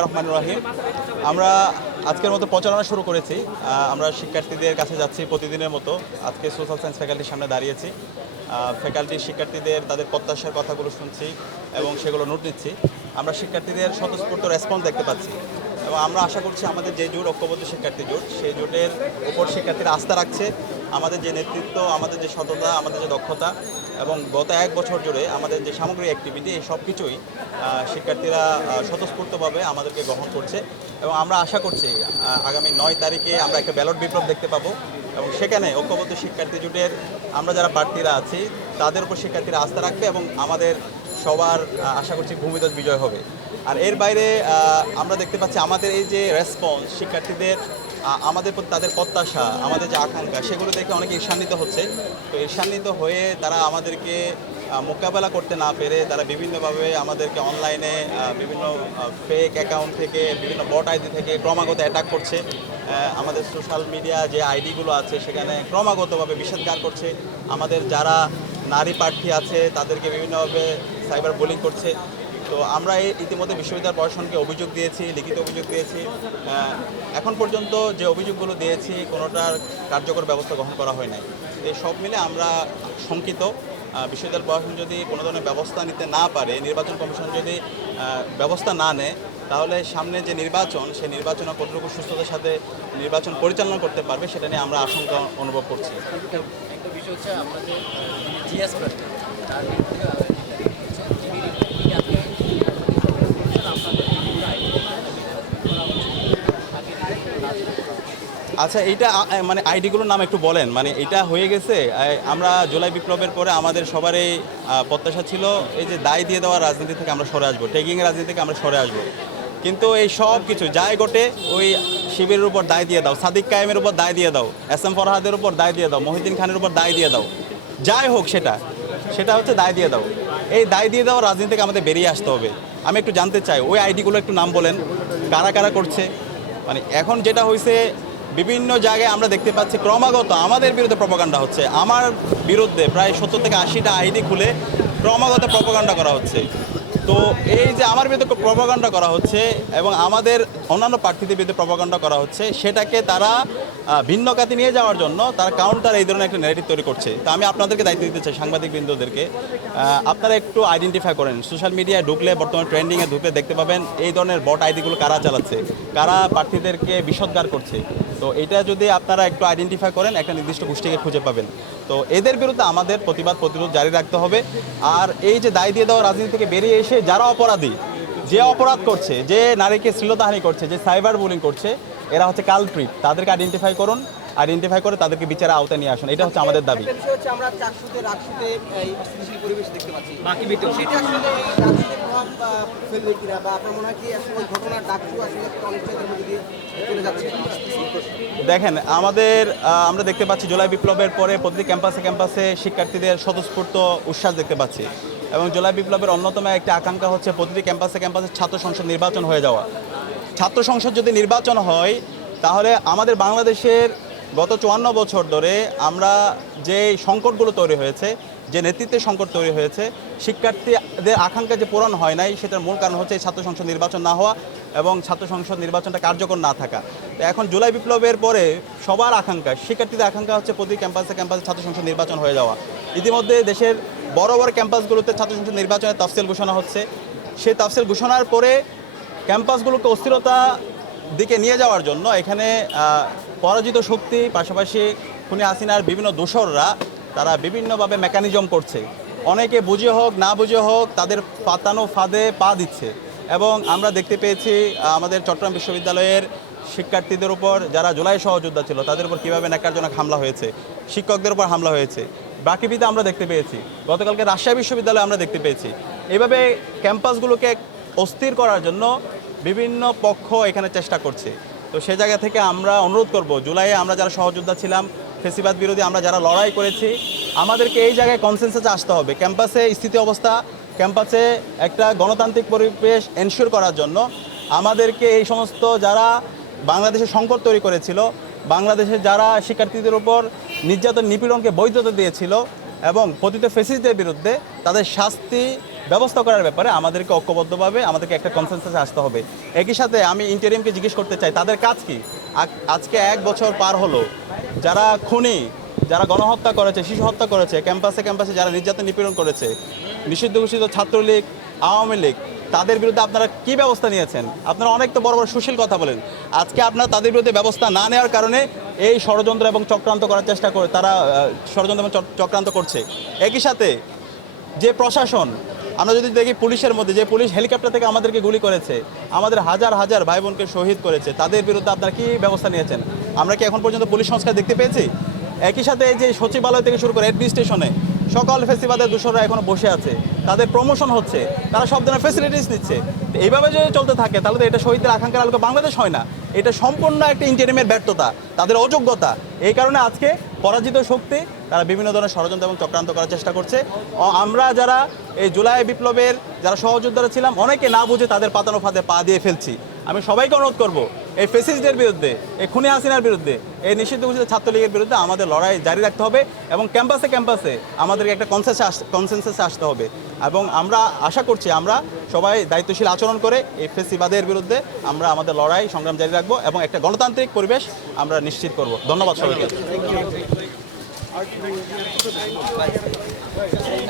রহমান রহিম। আমরা আজকের মতো প্রচারণা শুরু করেছি। আমরা শিক্ষার্থীদের কাছে যাচ্ছি প্রতিদিনের মতো। আজকে সোশ্যাল সায়েন্স ফ্যাকাল্টির সামনে দাঁড়িয়েছি। ফ্যাকাল্টি শিক্ষার্থীদের তাদের প্রত্যাশার কথাগুলো শুনছি এবং সেগুলো নোট নিচ্ছি। আমরা শিক্ষার্থীদের স্বতঃস্ফূর্ত রেসপন্স দেখতে পাচ্ছি। এবং আমরা আশা করছি আমাদের যে জোট, ঐক্যবদ্ধ শিক্ষার্থী জোট, সেই জোটের উপর শিক্ষার্থীরা আস্থা রাখছে। আমাদের যে নেতৃত্ব, আমাদের যে সততা, আমাদের যে দক্ষতা এবং গত এক বছর জুড়ে আমাদের যে সামগ্রিক অ্যাক্টিভিটি এই সব কিছুই শিক্ষার্থীরা স্বতঃস্ফূর্তভাবে আমাদেরকে গ্রহণ করছে এবং আমরা আশা করছি আগামী নয় তারিখে আমরা একটা ব্যালট বিপ্লব দেখতে পাবো এবং সেখানে ঐক্যবদ্ধ শিক্ষার্থী জোটের আমরা যারা প্রার্থীরা আছি, তাদের উপর শিক্ষার্থীরা আস্থা রাখবে এবং আমাদের সবার আশা করছি ভূমিদল বিজয় হবে। আর এর বাইরে আমরা দেখতে পাচ্ছি আমাদের এই যে রেসপন্স শিক্ষার্থীদের আমাদের প্রতি তাদের প্রত্যাশা, আমাদের যে আকাঙ্ক্ষা, সেগুলো দেখে অনেকে ঈর্ষান্বিত হচ্ছে। তো ঈর্ষান্বিত হয়ে তারা আমাদেরকে মোকাবেলা করতে না পেরে তারা বিভিন্নভাবে আমাদেরকে অনলাইনে বিভিন্ন ফেক অ্যাকাউন্ট থেকে, বিভিন্ন বট আইডি থেকে ক্রমাগত অ্যাটাক করছে। আমাদের সোশ্যাল মিডিয়া যে আইডিগুলো আছে, সেখানে ক্রমাগতভাবে বিষেধগার করছে। আমাদের যারা নারী প্রার্থী আছে, তাদেরকে বিভিন্নভাবে সাইবার বুলিং করছে। তো আমরা ইতিমধ্যে বিশ্ববিদ্যালয় প্রশাসনকে অভিযোগ দিয়েছি, লিখিত অভিযোগ দিয়েছি। এখন পর্যন্ত যে অভিযোগগুলো দিয়েছি, কোনোটার কার্যকর ব্যবস্থা গ্রহণ করা হয় নাই। এই সব মিলে আমরা শঙ্কিত। বিশ্ববিদ্যালয় প্রশাসন যদি কোনো ধরনের ব্যবস্থা নিতে না পারে, নির্বাচন কমিশন যদি ব্যবস্থা না নেয়, তাহলে সামনে যে নির্বাচন, সেই নির্বাচন কতটুকু সুস্থতার সাথে নির্বাচন পরিচালনা করতে পারবে, সেটা নিয়ে আমরা আশঙ্কা অনুভব করছি। একটা বিষয় হচ্ছে আমাদের জিএস তার বিরুদ্ধে আহ, হচ্ছে যিনি তিনি আজকে করেছেন, আপনাদের বিভিন্ন আইডি করা হচ্ছে। তাকে কাজ আচ্ছা আ, মানে আইডিগুলোর নাম একটু বলেন। মানে এটা হয়ে গেছে আমরা জুলাই বিপ্লবের পরে আমাদের সবারই প্রত্যাশা ছিল এই যে দায় দিয়ে দেওয়ার রাজনীতি থেকে আমরা সরে আসব ট্যাগিংয়ের রাজনীতি থেকে আমরা সরে আসব। কিন্তু এই সব কিছু যাই ঘটে ওই শিবিরের উপর দায় দিয়ে দাও সাদিক কায়েমের উপর দায় দিয়ে দাও এস এম ফরহাদের উপর দায় দিয়ে দাও মহিউদ্দিন খানের উপর দায় দিয়ে দাও যাই হোক সেটা সেটা হচ্ছে দায় দিয়ে দাও। এই দায় দিয়ে দেওয়ার রাজনীতি থেকে আমাদের বেরিয়ে আসতে হবে। আমি একটু জানতে চাই ওই আইডিগুলো একটু নাম বলেন কারা কারা করছে? মানে এখন যেটা হয়েছে বিভিন্ন জায়গায় আমরা দেখতে পাচ্ছি ক্রমাগত আমাদের বিরুদ্ধে প্রপাগান্ডা হচ্ছে। আমার বিরুদ্ধে প্রায় সত্তর থেকে আশিটা আইডি খুলে ক্রমাগত প্রপাগান্ডা করা হচ্ছে। তো এই যে আমার বিরুদ্ধে প্রপাগান্ডা করা হচ্ছে এবং আমাদের অন্যান্য প্রার্থীদের বিরুদ্ধে প্রপাগান্ডা করা হচ্ছে, সেটাকে তারা ভিন্ন কাতে নিয়ে যাওয়ার জন্য তারা কাউন্টার এই ধরনের একটা নেগেটিভ তৈরি করছে। তো আমি আপনাদেরকে দায়িত্ব দিতে চাই সাংবাদিক বৃন্দদেরকে আপনারা একটু আইডেন্টিফাই করেন সোশ্যাল মিডিয়ায় ঢুকলে, বর্তমানে ট্রেন্ডিংয়ে ঢুকলে দেখতে পাবেন এই ধরনের বট আইডিগুলো কারা চালাচ্ছে, কারা প্রার্থীদেরকে বিষদগার করছে। তো এটা যদি আপনারা একটু আইডেন্টিফাই করেন, একটা নির্দিষ্ট গোষ্ঠীকে খুঁজে পাবেন। তো এদের বিরুদ্ধে আমাদের প্রতিবাদ, প্রতিরোধ জারি রাখতে হবে। আর এই যে দায় দিয়ে দেওয়া রাজনীতি থেকে বেরিয়ে এসে যারা অপরাধী যে অপরাধ করছে যে নারীকে শ্লীলতাহানি করছে যে সাইবার বুলিং করছে এরা হচ্ছে কালপ্রিট তাদেরকে আইডেন্টিফাই করুন আইডেন্টিফাই করে তাদেরকে বিচারে আওতায় নিয়ে আসুন। এটা হচ্ছে আমাদের দাবি। একটা বিষয় হচ্ছে আমরা চাকসুতে রাকসুতে এই অস্থিতিশীল পরিবেশ দেখতে পাচ্ছি। বাকি বিদ্যুৎ সেটা আসলে এই রাজনীতির প্রভাব আহ, ফেলবে কিনা বা আপনার কি আসলে ওই ঘটনার ডাকসু আসলে একটা অনিশ্চয়তার মধ্যে দিয়ে চলে যাচ্ছে? দেখেন আমাদের আমরা দেখতে পাচ্ছি জুলাই বিপ্লবের পরে প্রতিটি ক্যাম্পাসে ক্যাম্পাসে শিক্ষার্থীদের স্বতঃস্ফূর্ত উচ্ছ্বাস দেখতে পাচ্ছি। এবং জুলাই বিপ্লবের অন্যতম একটি আকাঙ্ক্ষা হচ্ছে প্রতিটি ক্যাম্পাসে ক্যাম্পাসে ছাত্র সংসদ নির্বাচন হয়ে যাওয়া। ছাত্র সংসদ যদি নির্বাচন হয়, তাহলে আমাদের বাংলাদেশের গত চুয়ান্ন বছর ধরে আমরা যে সংকটগুলো তৈরি হয়েছে, যে নেতৃত্বের সংকট তৈরি হয়েছে, শিক্ষার্থীদের আকাঙ্ক্ষা যে পূরণ হয় নাই, সেটার মূল কারণ হচ্ছে ছাত্র সংসদ নির্বাচন না হওয়া এবং ছাত্র সংসদ নির্বাচনটা কার্যকর না থাকা। তো এখন জুলাই বিপ্লবের পরে সবার আকাঙ্ক্ষা, শিক্ষার্থীদের আকাঙ্ক্ষা হচ্ছে প্রতি ক্যাম্পাসে ক্যাম্পাসে ছাত্র সংসদ নির্বাচন হয়ে যাওয়া। ইতিমধ্যে দেশের বড় বড় ক্যাম্পাসগুলোতে ছাত্র সংসদ নির্বাচনের তফসিল ঘোষণা হচ্ছে। সেই তাফসিল ঘোষণার পরে ক্যাম্পাসগুলোকে অস্থিরতা দিকে নিয়ে যাওয়ার জন্য এখানে পরাজিত শক্তি, পাশাপাশি খুনি হাসিনার বিভিন্ন দোসররা তারা বিভিন্নভাবে মেকানিজম করছে। অনেকে বুঝে হোক, না বুঝে হোক, তাদের পাতানো ফাঁদে পা দিচ্ছে। এবং আমরা দেখতে পেয়েছি আমাদের চট্টগ্রাম বিশ্ববিদ্যালয়ের শিক্ষার্থীদের উপর, যারা জুলাই সহযোদ্ধা ছিল, তাদের উপর কীভাবে ন্যাকারজনক হামলা হয়েছে, শিক্ষকদের উপর হামলা হয়েছে। বাকিবিতে আমরা দেখতে পেয়েছি। গতকালকে রাজশাহী বিশ্ববিদ্যালয়ে আমরা দেখতে পেয়েছি। এভাবে ক্যাম্পাসগুলোকে অস্থির করার জন্য বিভিন্ন পক্ষ এখানে চেষ্টা করছে। তো সে জায়গা থেকে আমরা অনুরোধ করব, জুলাইয়ে আমরা যারা সহযোদ্ধা ছিলাম, ফেসিবাদ বিরোধী আমরা যারা লড়াই করেছি, আমাদেরকে এই জায়গায় কনসেন্সাসে আসতে হবে। ক্যাম্পাসে স্থিতি অবস্থা, ক্যাম্পাসে একটা গণতান্ত্রিক পরিবেশ এনশিওর করার জন্য আমাদেরকে এই সমস্ত যারা বাংলাদেশে সংকট তৈরি করেছিল। বাংলাদেশের যারা শিক্ষার্থীদের উপর নির্যাতন, নিপীড়নকে বৈধতা দিয়েছিল এবং পতিত ফেসিসদের বিরুদ্ধে তাদের শাস্তি ব্যবস্থা করার ব্যাপারে আমাদেরকে ঐক্যবদ্ধভাবে আমাদেরকে একটা কনসেন্সাসে আসতে হবে। একই সাথে আমি ইন্টারিমকে জিজ্ঞেস করতে চাই, তাদের কাজ কি? আজকে এক বছর পার হলো, যারা খুনি, যারা গণহত্যা করেছে, শিশু হত্যা করেছে, ক্যাম্পাসে ক্যাম্পাসে যারা নির্যাতন, নিপীড়ন করেছে, নিষিদ্ধ ঘোষিত ছাত্রলীগ, আওয়ামী লীগ তাদের বিরুদ্ধে আপনারা কি ব্যবস্থা নিয়েছেন? আপনারা অনেক তো বড় বড় সুশীল কথা বলেন। আজকে আপনারা তাদের বিরুদ্ধে ব্যবস্থা না নেওয়ার কারণে এই ষড়যন্ত্র এবং চক্রান্ত করার চেষ্টা করে তারা ষড়যন্ত্র এবং চক্রান্ত করছে। একই সাথে যে প্রশাসন, আমরা যদি দেখি পুলিশের মধ্যে, যে পুলিশ হেলিকপ্টার থেকে আমাদেরকে গুলি করেছে, আমাদের হাজার হাজার ভাই বোনকে শহীদ করেছে, তাদের বিরুদ্ধে আপনারা কি ব্যবস্থা নিয়েছেন? আমরা কি এখন পর্যন্ত পুলিশ সংস্কার দেখতে পেয়েছি? একই সাথে যে সচিবালয় থেকে শুরু করে অ্যাডমিনিস্ট্রেশনে সকল ফেস্টিভালের দূষণরা এখনও বসে আছে। তাদের প্রমোশন হচ্ছে, তারা সব ধরনের ফেসিলিটিস নিচ্ছে। তো এইভাবে যদি চলতে থাকে, তাহলে তো এটা শহীদদের আকাঙ্ক্ষার আলোকে বাংলাদেশ হয় না। এটা সম্পূর্ণ একটা ইন্টারিমের ব্যর্থতা, তাদের অযোগ্যতা। এই কারণে আজকে পরাজিত শক্তি, তারা বিভিন্ন ধরনের ষড়যন্ত্র এবং চক্রান্ত করার চেষ্টা করছে। আমরা যারা এই জুলাই বিপ্লবের যারা সহযোদ্ধারা ছিলাম, অনেকে না বুঝে তাদের পাতানো ফাঁদে পা দিয়ে ফেলছি। আমি সবাইকে অনুরোধ করব, এই ফেসিসদের বিরুদ্ধে, এই খুনি হাসিনার বিরুদ্ধে, এই নিষিদ্ধ ঘোষিত ছাত্রলীগের বিরুদ্ধে আমাদের লড়াই জারি রাখতে হবে এবং ক্যাম্পাসে ক্যাম্পাসে আমাদেরকে একটা কনসেন্সাসে কনসেন্সাসে আসতে হবে। এবং আমরা আশা করছি আমরা সবাই দায়িত্বশীল আচরণ করে এই ফেসিবাদের বিরুদ্ধে আমরা আমাদের লড়াই সংগ্রাম জারি রাখব এবং একটা গণতান্ত্রিক পরিবেশ আমরা নিশ্চিত করব। ধন্যবাদ সবাইকে।